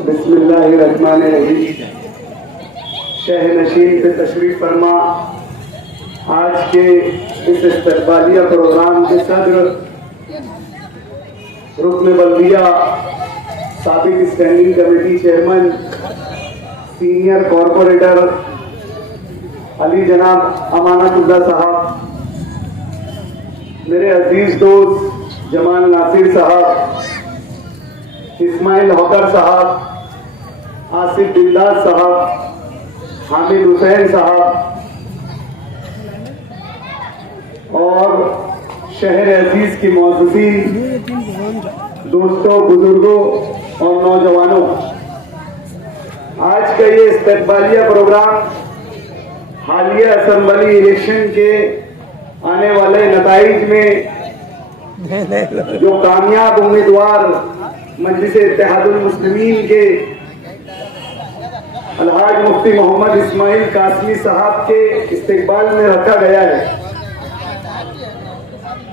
बिस्मिल्लाहिर्रहमानिर्रहीम। शह नशीन पे तशरीफ फरमा आज के इस इस्तकबालिया प्रोग्राम के सदर रुकन बल्दिया, साबिक standing committee chairman, senior corporator Ali जनाब अमानतुल्लाह साहब, मेरे अजीज दोस्त जमाल नासिर साहब, इस्माइल हौकर साहब, आसिफ बिल्लास साहब, हामिद हुसैन साहब और शहर अजीज की मौजूदीन दोस्तों, बुजुर्गों और नौजवानों, आज का ये इस्तकबालिया प्रोग्राम हालिया असेंबली इलेक्शन के आने वाले नताइज में जो कामयाब उम्मीदवार मजलिस इत्तेहादुल मुस्लिमीन के अलहाज मुफ्ती मोहम्मद इस्माइल कासमी साहब के इस्तकबाल में रखा गया है।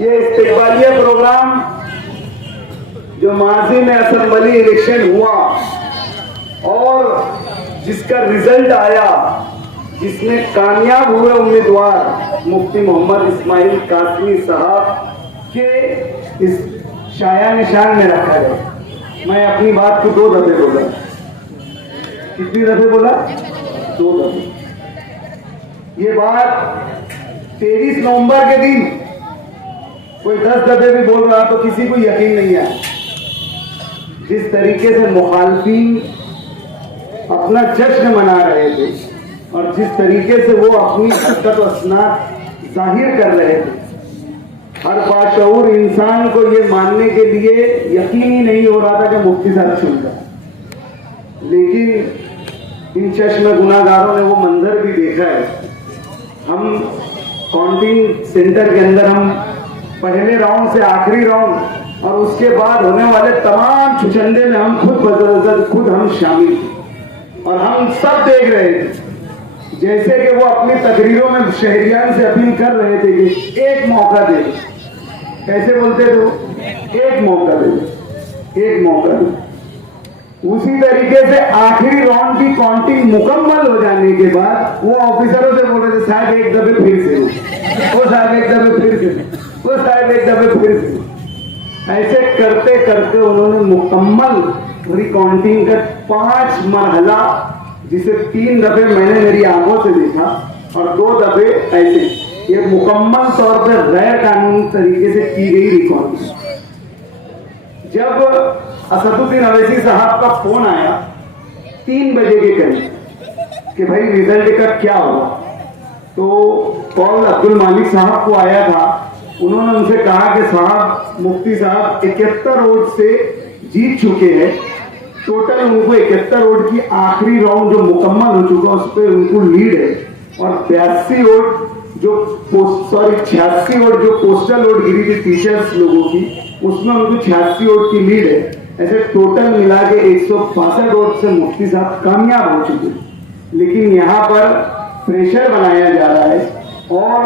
ये इस्तकबालिया प्रोग्राम जो माजी में असेंबली इलेक्शन हुआ और जिसका रिजल्ट आया, जिसमें कामयाब हुए उम्मीदवार मुफ्ती मोहम्मद इस्माइल कासमी साहब के इस शाया निशान में रखा गया। मैं अपनी बात को 2 दफे बोला। कितनी दफे बोला? 2 दफे। ये बात 23 नवंबर के दिन कोई 10 दफे भी बोल रहा तो किसी को यकीन नहीं है। जिस तरीके से मुखालफीन अपना जश्न मना रहे थे और जिस तरीके से वो अपनी हरकत व असनाद जाहिर कर रहे थे, हर बाशऊर इंसान को ये मानने के लिए यकीन ही नहीं हो रहा था कि मुफ्ती साहब चुन रहा। लेकिन इन चश्म गुनाहगारों ने वो मंजर भी देखा है। हम काउंटिंग सेंटर के अंदर हम पहले राउंड से आखिरी राउंड और उसके बाद होने वाले तमाम छुचंदे में हम खुद हम शामिल थे और हम सब देख रहे थे जैसे कि वो अपनी तकरीरों में शहरियान से अपील कर रहे थे कि एक मौका दे। कैसे बोलते थे वो? एक मौका दे, एक मौका दे। उसी तरीके से आखिरी राउंड की काउंटिंग मुकम्मल हो जाने के बाद वो ऑफिसरों से बोल रहे थे, साहब एक दफे फिर से, वो साहब एक दफे फिर से, वो साहब एक दफे फिर से। ऐसे करते करते उन्होंने मुकम्मल रिकाउंटिंग का 5 मरहला, जिसे 3 दफे मैंने मेरी आंखों से देखा और 2 दफे ऐसे, ये मुकम्मल तौर पर गैर कानूनी तरीके से की गई रिकाउंटिंग। जब असदुद्दीन अवैसी साहब का फोन आया 3 बजे के करीब कि भाई रिजल्ट का क्या होगा, तो कॉल अब्दुल मालिक साहब को आया था। उन्होंने उनसे कहा कि साहब, मुफ्ती साहब 71 वोट से जीत चुके हैं। टोटल उनको 71 वोट की आखिरी राउंड जो मुकम्मल हो चुका उस पर उनको लीड है और 86 वोट जो 86 वोट जो पोस्टल वोट गिरी थी टीचर्स लोगों की, उसमें उनको 86 वोट की लीड है। ऐसे टोटल मिला के 165 वोट से मुफ्ती साहब कामयाब हो चुके। लेकिन यहाँ पर प्रेशर बनाया जा रहा है और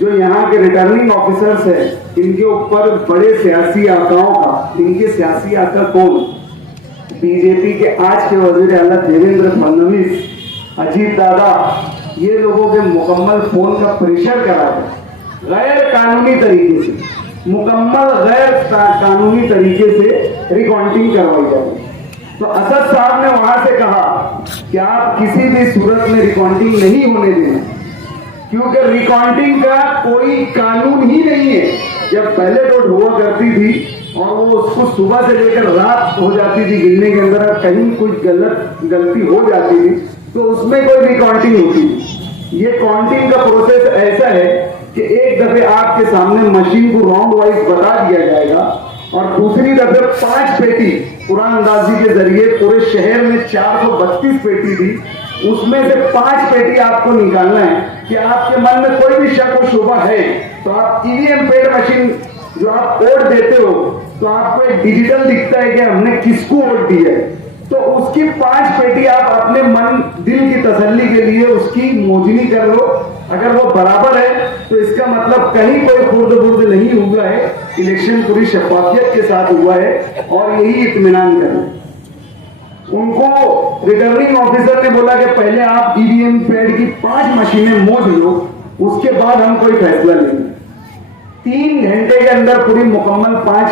जो यहाँ के रिटर्निंग ऑफिसर्स है, इनके ऊपर बड़े सियासी आकाओं का, इनके सियासी आका कौन? बीजेपी के आज के वजीर आला देवेंद्र फडणवीस, अजीत दादा, ये लोगों के मुकम्मल फोन का प्रेशर करा है गैर कानूनी तरीके से, मुकम्मल गैर कानूनी तरीके से रिकाउंटिंग करवाई जाए। तो असद साहब ने वहां से कहा कि आप किसी भी सूरत में रिकाउंटिंग नहीं होने देना, क्योंकि रिकाउंटिंग का कोई कानून ही नहीं है। जब पहले वोट हुआ करती थी और वो उसको सुबह से लेकर रात हो जाती थी गिनने के अंदर, कहीं कुछ गलती हो जाती थी तो उसमें कोई रिकाउंटिंग होती थी। ये काउंटिंग का प्रोसेस ऐसा है कि एक दफे आपके सामने मशीन को राउंड वाइज बता दिया जाएगा और दूसरी दफे 5 पेटी कुरान अंदाजी के जरिए पूरे शहर में 432 पेटी थी, उसमें से 5 पेटी आपको निकालना है कि आपके मन में कोई भी शक व शुबा है तो आप ईवीएम पेड मशीन जो आप वोट देते हो तो आपको एक डिजिटल दिखता है कि हमने किसको वोट दिया है। तो उसकी 5 पेटी आप अपने मन दिल की तसल्ली के लिए उसकी मोजनी कर लो। अगर वो बराबर है तो इसका मतलब कहीं कोई खुर्द बुर्द नहीं हुआ है, इलेक्शन पूरी शफाफियत के साथ हुआ है और यही इत्मीनान करें। उनको रिटर्निंग ऑफिसर ने बोला कि पहले आप ईवीएम पैड की 5 मशीनें मोज लो, उसके बाद हम कोई फैसला लेंगे। 3 घंटे के अंदर पूरी मुकम्मल 5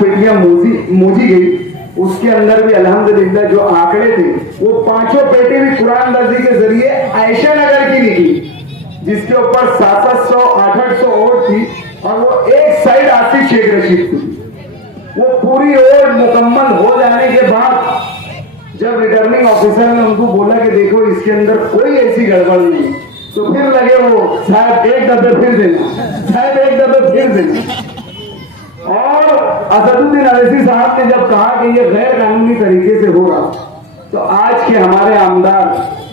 पेटियां मोजी गई। उसके अंदर भी अल्हम्दुलिल्लाह जो आंकड़े थे वो 5 पेटी भी कुरान दर्जी के जरिए आयशा नगर की निकली, जिसके ऊपर 700-800 वोट थी और वो एक साइड आसिफ शेख रशीद थी। वो पूरी वोट मुकम्मल हो जाने के बाद जब रिटर्निंग ऑफिसर ने उनको बोला कि देखो इसके अंदर कोई ऐसी गड़बड़ नहीं, तो फिर लगे वो साहब एक डब्बे फिर देना, साहब एक डब्बे फिर देना। और असदुद्दीन अवैसी साहब ने जब कहा कि ये गैर कानूनी तरीके से होगा, तो आज के हमारे आमदार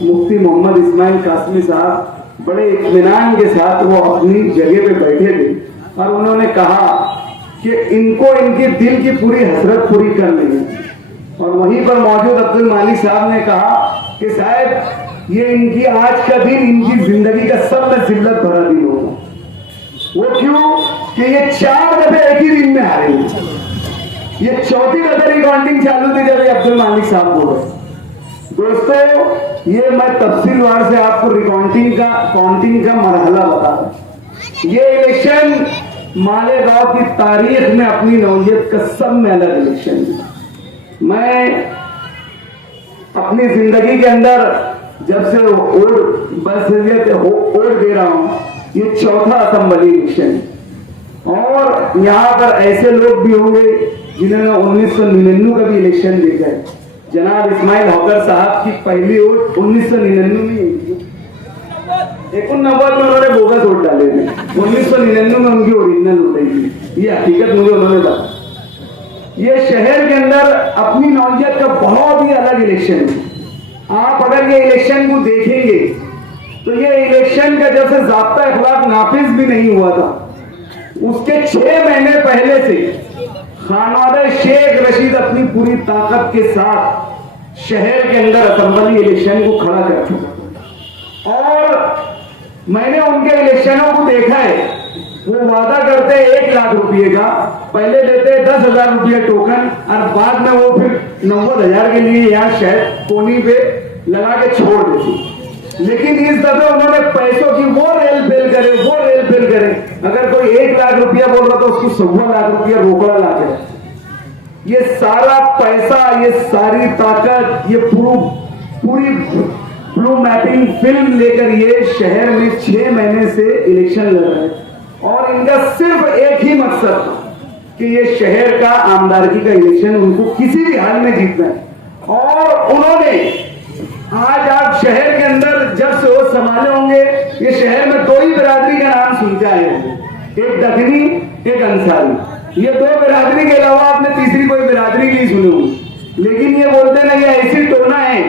मुफ्ती मोहम्मद इस्माइल कासमी साहब बड़े इत्मीनान के साथ वो अपनी जगह पे बैठे थे और उन्होंने कहा कि इनको इनकी दिल की पूरी हसरत पूरी करनी है। और वहीं पर मौजूद अब्दुल मालिक साहब ने कहा कि साहब ये इनकी आज का दिन इनकी जिंदगी का सबसे जिल्लत भरा दिन होगा। वो क्यों कि ये 4 दफे एक ही दिन में हारे। ये 4थी दफे रिकॉर्डिंग चालू थी जब अब्दुल मालिक साहब बोल रहे। दोस्तों ये मैं तफसीलवार से आपको काउंटिंग का मरहला बता रहा। ये इलेक्शन मालेगांव की तारीख में अपनी नौयत का सब में अलग इलेक्शन है। मैं अपनी जिंदगी के अंदर जब से वोट दे रहा हूं, ये 4था असेंबली इलेक्शन है। और यहाँ पर ऐसे लोग भी होंगे जिन्होंने 1999 का भी इलेक्शन देखा है। जनाब इस्माइल हॉकर साहब की पहली वोट 1999 में हुई। 1991 में उन्होंने बोगस वोट डाले थे, 1999 में उनकी ओरिजिनल वोट आई। ये हकीकत मुझे उन्होंने बताया। ये शहर के अंदर अपनी नौयत का बहुत ही अलग इलेक्शन है। आप अगर ये इलेक्शन को देखेंगे तो ये इलेक्शन का जब से ज़ाब्ता इखलाक नाफिज भी नहीं हुआ था, उसके 6 महीने पहले से खानवादा शेख रशीद अपनी पूरी ताकत के साथ शहर के अंदर असेंबली इलेक्शन को खड़ा कर चुका। और मैंने उनके इलेक्शनों को देखा है। वो वादा करते 1 लाख रुपये का, पहले देते 10,000 रुपये टोकन और बाद में वो फिर 90,000 के लिए यहाँ शहर कोनी पे लगा के छोड़ देते। लेकिन इस दफे उन्होंने पैसों की वो रेल फेल करे। अगर कोई 1 लाख रुपया बोल रहा तो उसको 1.25 लाख रुपया रोकड़ा ला के। ये सारा पैसा, ये सारी ताकत, ये पूरी ब्लू मैपिंग फिल्म लेकर ये शहर में 6 महीने से इलेक्शन लड़ रहे हैं। और इनका सिर्फ एक ही मकसद था कि ये शहर का आमदारगी का इलेक्शन उनको किसी भी हाल में जीतना है। और उन्होंने आज आप शहर के अंदर जब से वो संभाले होंगे, ये शहर में 2 ही बिरादरी का नाम सुनते आए होंगे, एक दखनी एक अंसारी। ये 2 बिरादरी के अलावा आपने तीसरी कोई बिरादरी नहीं सुनी होगी। लेकिन ये बोलते ना ये ऐसी टोना है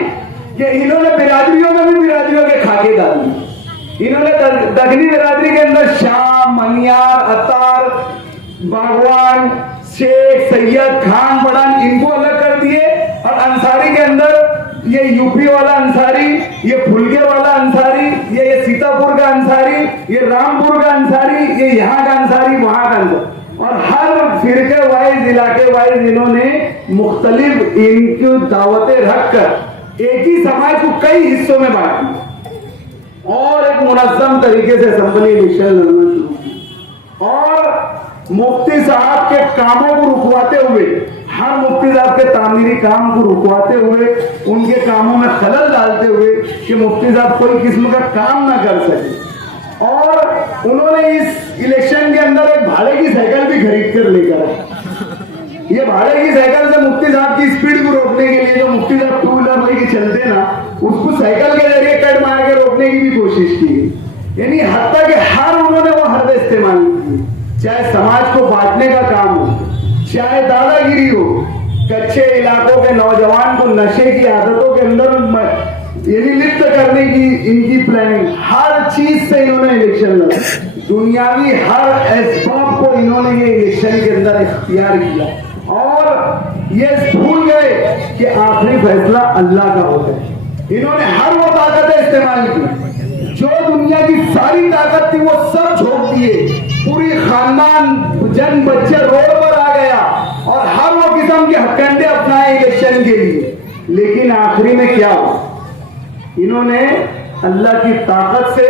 कि इन्होंने बिरादरियों में भी बिरादरियों के खाके डाल दिए। इन्होंने दखनी बिरादरी के अंदर शाम, मनियार, अतार, बागवान, शेख, सैयद, खान, पठान इनको अलग कर दिए। और अंसारी के अंदर ये यूपी वाला अंसारी, ये फुलके वाला अंसारी, ये सीतापुर का अंसारी, ये रामपुर का अंसारी, ये यहाँ का अंसारी, वहां का अंसारी। और हर फिरके वाइज, इलाके वाइज इन्होंने मुख्तलिफ इनकी दावतें रखकर एक ही समाज को कई हिस्सों में बांट दिया और एक मुनज़्ज़म तरीके से असेंबली इलेक्शन लड़ना शुरू किया। और मुफ्ती साहब के कामों को रुकवाते हुए, हर मुफ्ती साहब के तामीरी काम को रुकवाते हुए, उनके कामों में खलल डालते हुए कि मुफ्ती साहब कोई किस्म का काम ना कर सके। और उन्होंने इस इलेक्शन के अंदर एक भाड़े की साइकिल भी खरीद कर लेकर आए। ये भाड़े की साइकिल से मुफ्ती साहब की स्पीड को रोकने के लिए, जो मुफ्ती साहब 2 व्हीलर लेके चलते ना, उसको साइकिल के जरिए कट मार के रोकने की भी कोशिश की। यानी हत्ता के हर उन्होंने वो हद इस्तेमाल की, चाहे समाज को बांटने का काम हो, चाहे दादागिरी हो, कच्चे इलाकों के नौजवान को नशे की आदतों के अंदर लिप्त करने की इनकी प्लानिंग, हर चीज से इन्होंने इलेक्शन लड़ा। दुनियावी हर एस्बाब को इन्होंने ये इलेक्शन के अंदर इख्तियार किया। और ये भूल गए कि आखिरी फैसला अल्लाह का होता है। इन्होंने हर वो ताकतें इस्तेमाल की जो दुनिया की सारी ताकत थी, वो सब झोंक दिए। पूरी खानदान जन बच्चे रोड पर आ गया और हर वो किस्म के हथकंडे अपनाए इलेक्शन के लिए। लेकिन आखिरी में क्या हुआ? इन्होंने अल्लाह की ताकत से,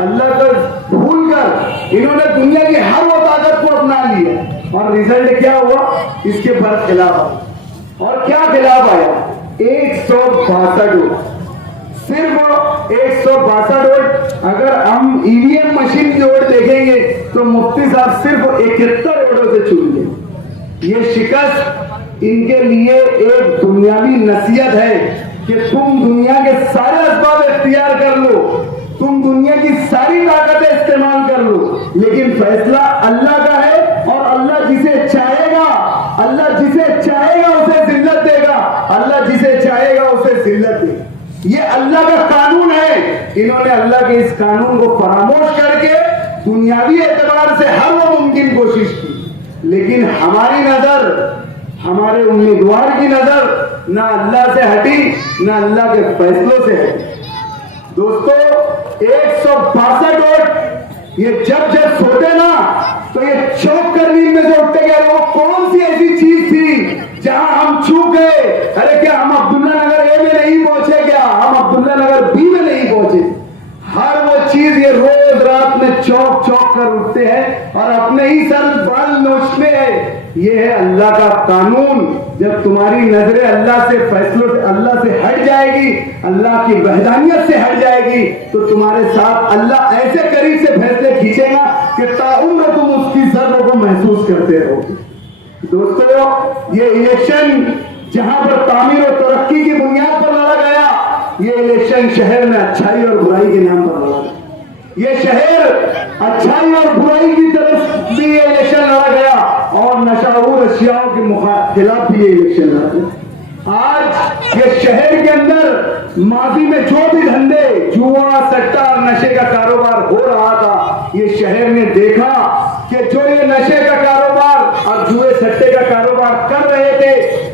अल्लाह को भूलकर इन्होंने दुनिया की हर वो ताकत को अपना लिया और रिजल्ट क्या हुआ? इसके बरखिलाफ आया। और क्या खिलाफ आया? 162 वोट, सिर्फ 162 वोट। अगर हम ईवीएम मशीन की ओर देखेंगे तो मुफ्ती साहब सिर्फ 71 वोटों से चुन गए। ये शिकस्त इनके लिए एक दुनियावी नसीहत है कि तुम दुनिया के सारे असबाब इख्तियार कर लो, तुम दुनिया की सारी ताकतें इस्तेमाल कर लो, लेकिन फैसला अल्लाह का है और अल्लाह जिसे चाहेगा, अल्लाह जिसे चाहेगा उसे जिल्लत देगा, अल्लाह जिसे चाहेगा उसे जिल्लत देगा। ये अल्लाह का कानून है। इन्होंने अल्लाह के इस कानून को फरामोश करके दुनियावी एतबार से हर वो मुमकिन कोशिश की, लेकिन हमारी नजर, हमारे उम्मीदवार की नजर ना अल्लाह से हटी ना अल्लाह के फैसलों से हटी। दोस्तों 162 वोट ये जब सोते ना तो ये चौंक कर नींद में से उठते गए। वो कौन सी ऐसी चीज थी जहां हम चूक गए? अरे क्या हम अब्दुल्ला नगर ए में नहीं पहुंचे? क्या हम अब्दुल्ला नगर बी में नहीं पहुंचे? हर वो चीज ये रोज रात में चौक चौक कर उठते हैं और अपने ही सर बाल नोचते हैं। ये है अल्लाह का कानून। जब तुम्हारी नजरें अल्लाह से फैसलों से, अल्लाह से हट जाएगी, अल्लाह की वहदानियत से हट जाएगी, तो तुम्हारे साथ अल्लाह ऐसे करीब से फैसले खींचेगा कि ताउम्र तुम उसकी जर्र को महसूस करते रहोगे। दोस्तों ये इलेक्शन जहां पर तामीर और तरक्की की बुनियाद पर लड़ा गया, ये इलेक्शन शहर में अच्छाई और बुराई के नाम पर लड़ा गया। ये शहर अच्छाई और बुराई की तरफ भी ये इलेक्शन लड़ा गया और नशाऊर अशियाओं के खिलाफ भी ये इलेक्शन लड़ा गया। आज ये शहर के अंदर माजी में जो भी धंधे, जुआ, सट्टा और नशे का कारोबार हो रहा था, ये शहर ने देखा कि जो ये नशे का कारोबार और जुए सट्टे का कारोबार कर रहे थे,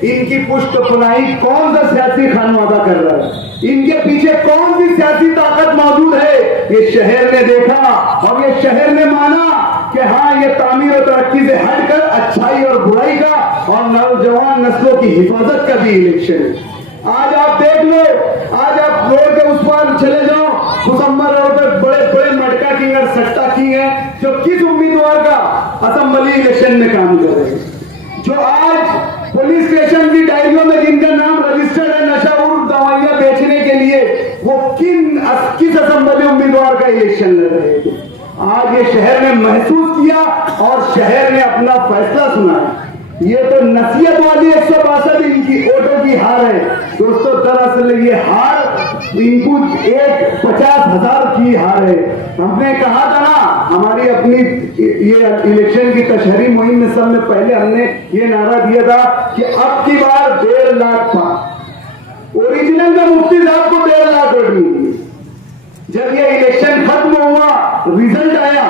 इनकी पुष्ट पुनाई कौन सा सियासी खानवादा कर रहा है, इनके पीछे कौन सी सियासी ताकत मौजूद है, ये शहर ने देखा और ये शहर ने माना कि हाँ, ये तामीर और तरक्की से हटकर अच्छाई और बुराई का और नौजवान नस्लों की हिफाजत का भी इलेक्शन है। आज आप देख लो, आज आप रोड के उस पार चले जाओ, मुसम्मर रोड पर बड़े बड़े मटका किंग और सट्टा किंग है, जो किस उम्मीदवार का असेंबली इलेक्शन में काम कर रहे हैं, जो आज पुलिस स्टेशन की डायरियों में जिनका नाम रजिस्टर्ड है नशाउर दवाइयां बेचने के लिए, वो किस असेंबली उम्मीदवार का इलेक्शन लड़ रहे थे। आज ये शहर ने महसूस किया और शहर ने अपना फैसला सुनाया। ये तो नसीहत वाली 162 इनकी वोटों की हार है। दोस्तों दरअसल ये हार इनको 50,000 की हार है। हमने कहा था ना, हमारी अपनी ये इलेक्शन की तशहरी मुहिम में सब में पहले हमने ये नारा दिया था कि अब की बार 1.5 लाख था। ओरिजिनल में मुफ्ती साहब को 1.5 लाख वोट मिली। जब ये इलेक्शन खत्म हुआ, रिजल्ट आया,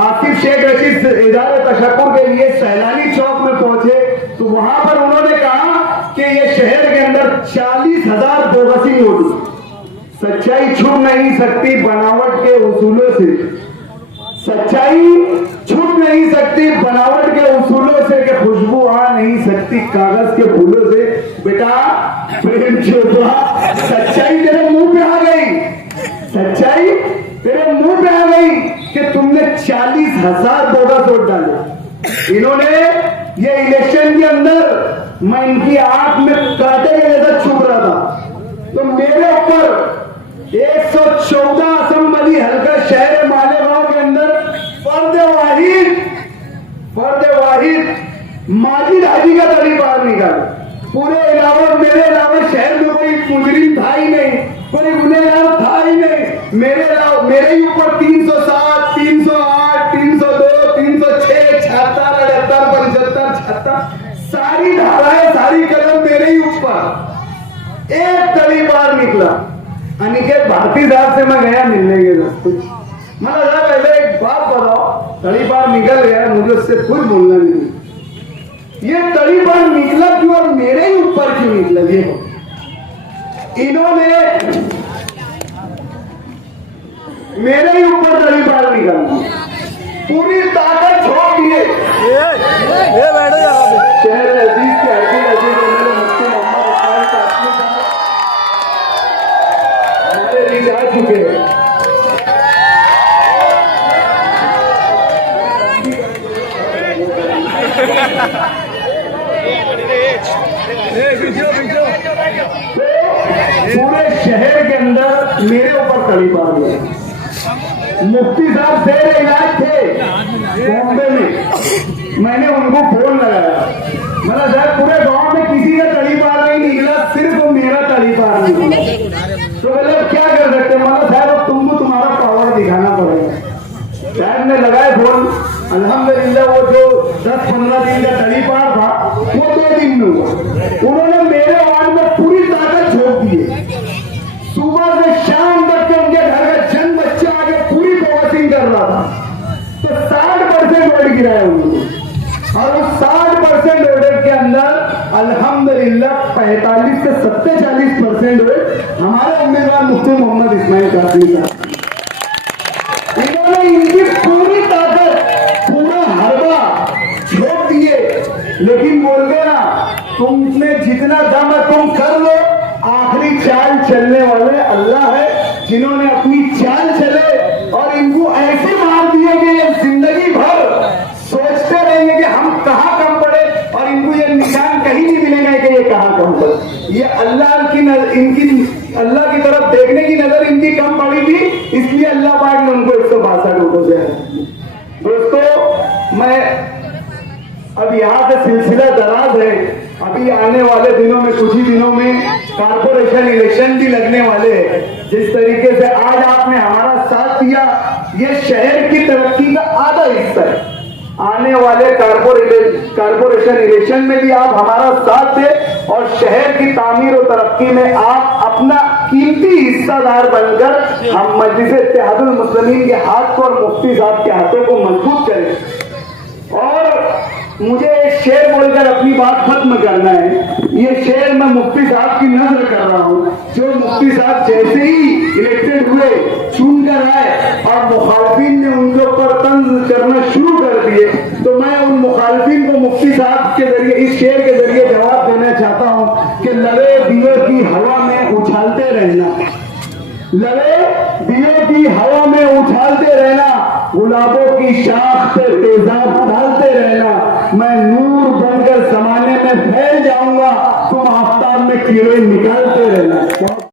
आसिफ शेख रशीद इदारे तशक्कुर के लिए सैलानी चौक में पहुंचे तो वहां पर उन्होंने कहा कि ये शहर के अंदर 40,000 बोगसी वोट, सच्चाई छुप नहीं सकती बनावट के उसूलों से, सच्चाई छुप नहीं सकती बनावट के उसूलों से, कि खुशबू आ नहीं सकती कागज के फूलों से। बेटा प्रेम चोपड़ा, सच्चाई तेरे मुंह पे आ गई, सच्चाई तेरे मुंह पे आ गई कि तुमने 40,000 बोगस वोट डाले। इन्होंने ये इलेक्शन के अंदर, मैं इनकी आंख में कांटे के जैसा छुप रहा था, तो मेरे ऊपर 114 असेंबली हल्का शहर मालेगांव के अंदर फर्द वाहिद माजिद हाजी का तली बाहर निकाला। पूरे इलावा, मेरे अलावा शहर में कोई मुजरिम था ही नहीं, कोई गुनहगार था ही नहीं। मेरे ही ऊपर 307, 308, 302, 306, 76, 78, 75, 76 सारी धाराएं, सारी कलम मेरे ही ऊपर। एक तली बाहर निकला। अनिकेत भारती साहब से मैं गया मिलने के दोस्तों, मैं लगा पहले एक बात बताओ, तली बाहर निकल गया, मुझे उससे कुछ बोलना नहीं। ये तड़ीपार निकला क्यों और मेरे ही ऊपर क्यों निकला? ये इन्होंने मेरे ही ऊपर तड़ीपार निकाला, पूरी ताकत छोड़ दिए। शहर अजीज के हकीम अजीज मेरे मुफ्ती मोहम्मद इस्माइल कासमी साहब हमारे बीच आ चुके हैं। पूरे शहर के अंदर मेरे ऊपर तड़ीपार हुआ। मुफ्ती साहब शेर इलाज थे बॉम्बे में, मैंने उनको फोन लगाया, मैंने साहब पूरे गांव में किसी का तड़ीपार नहीं निकला, सिर्फ मेरा तड़ीपार निकला। तो बोले क्या कर सकते? मैंने साहब तुमको तुम्हारा पावर दिखाना पड़ेगा। साहब ने लगाए फोन, अल्हम्दुलिल्लाह वो जो 10-15 दिन का तड़ीपार था वो 2 दिन में हुआ। उन्होंने मेरे वार्ड में पूरी ताकत झोंक दी है। सुबह से शाम तक के उनके घर का जन बच्चा आगे पूरी पॉवर्सिंग कर रहा था, तो 60% वोट गिराया उन्होंने, और उस 60% वोट के अंदर अल्हम्दुलिल्लाह 45 से 40% वोट हमारे उम्मीदवार मुफ्ती मोहम्मद इस्माइल कासमी साहब। इन्होंने इनकी पूरी ताकत, पूरा हरबा झोंक दिए, लेकिन बोलते ना तुमने जितना दम है तुम कर लो, आखिरी चाल चलने वाले अल्लाह है, जिन्होंने अपनी चाल चले और इनको ऐसे मार दिए कि ये जिंदगी भर सोचते रहेंगे कि हम कहाँ कम पड़े, और इनको ये निशान कहीं नहीं मिलेगा कि ये कहाँ कम पड़े। ये अल्लाह की अल्लाह की तरफ देखने की नजर इनकी कम पड़ी थी, इसलिए अल्लाह पाक ने उनको 162 वोटों से। दोस्तों, मैं अब यहाँ से सिलसिला दराज है, अभी आने वाले दिनों में, कुछ ही दिनों में कारपोरेशन इलेक्शन भी लगने वाले हैं। जिस तरीके से आज आपने हमारा साथ दिया, ये शहर की तरक्की का आधा हिस्सा है। आने वाले कारपोरेशन इलेक्शन में भी आप हमारा साथ दें और शहर की तामीर और तरक्की में आप अपना कीमती हिस्सादार बनकर हम मजलिस इत्तेहादुल मुस्लिमीन के हाथ को और मुफ्ती साहब के हाथों को मजबूत करें। और मुझे एक शेर बोलकर अपनी बात खत्म करना है। ये शेर मैं मुफ्ती साहब की नजर कर रहा हूँ, जो मुफ्ती साहब जैसे ही इलेक्टेड हुए, चुनकर आए और मुखालफिन ने उनके ऊपर तंज करना शुरू कर दिए, तो मैं उन मुखालफिन को मुफ्ती साहब के जरिए, इस शेर के जरिए जवाब देना चाहता हूँ कि लवे दिए की हवा में उछालते रहना, लवे दिए की हवा में उछालते रहना, गुलाबों की शाख पे तेजाब डालते रहना, मैं नूर बनकर जमाने में फैल जाऊंगा, तुम आफ्ताब में कीड़े निकालते रहना।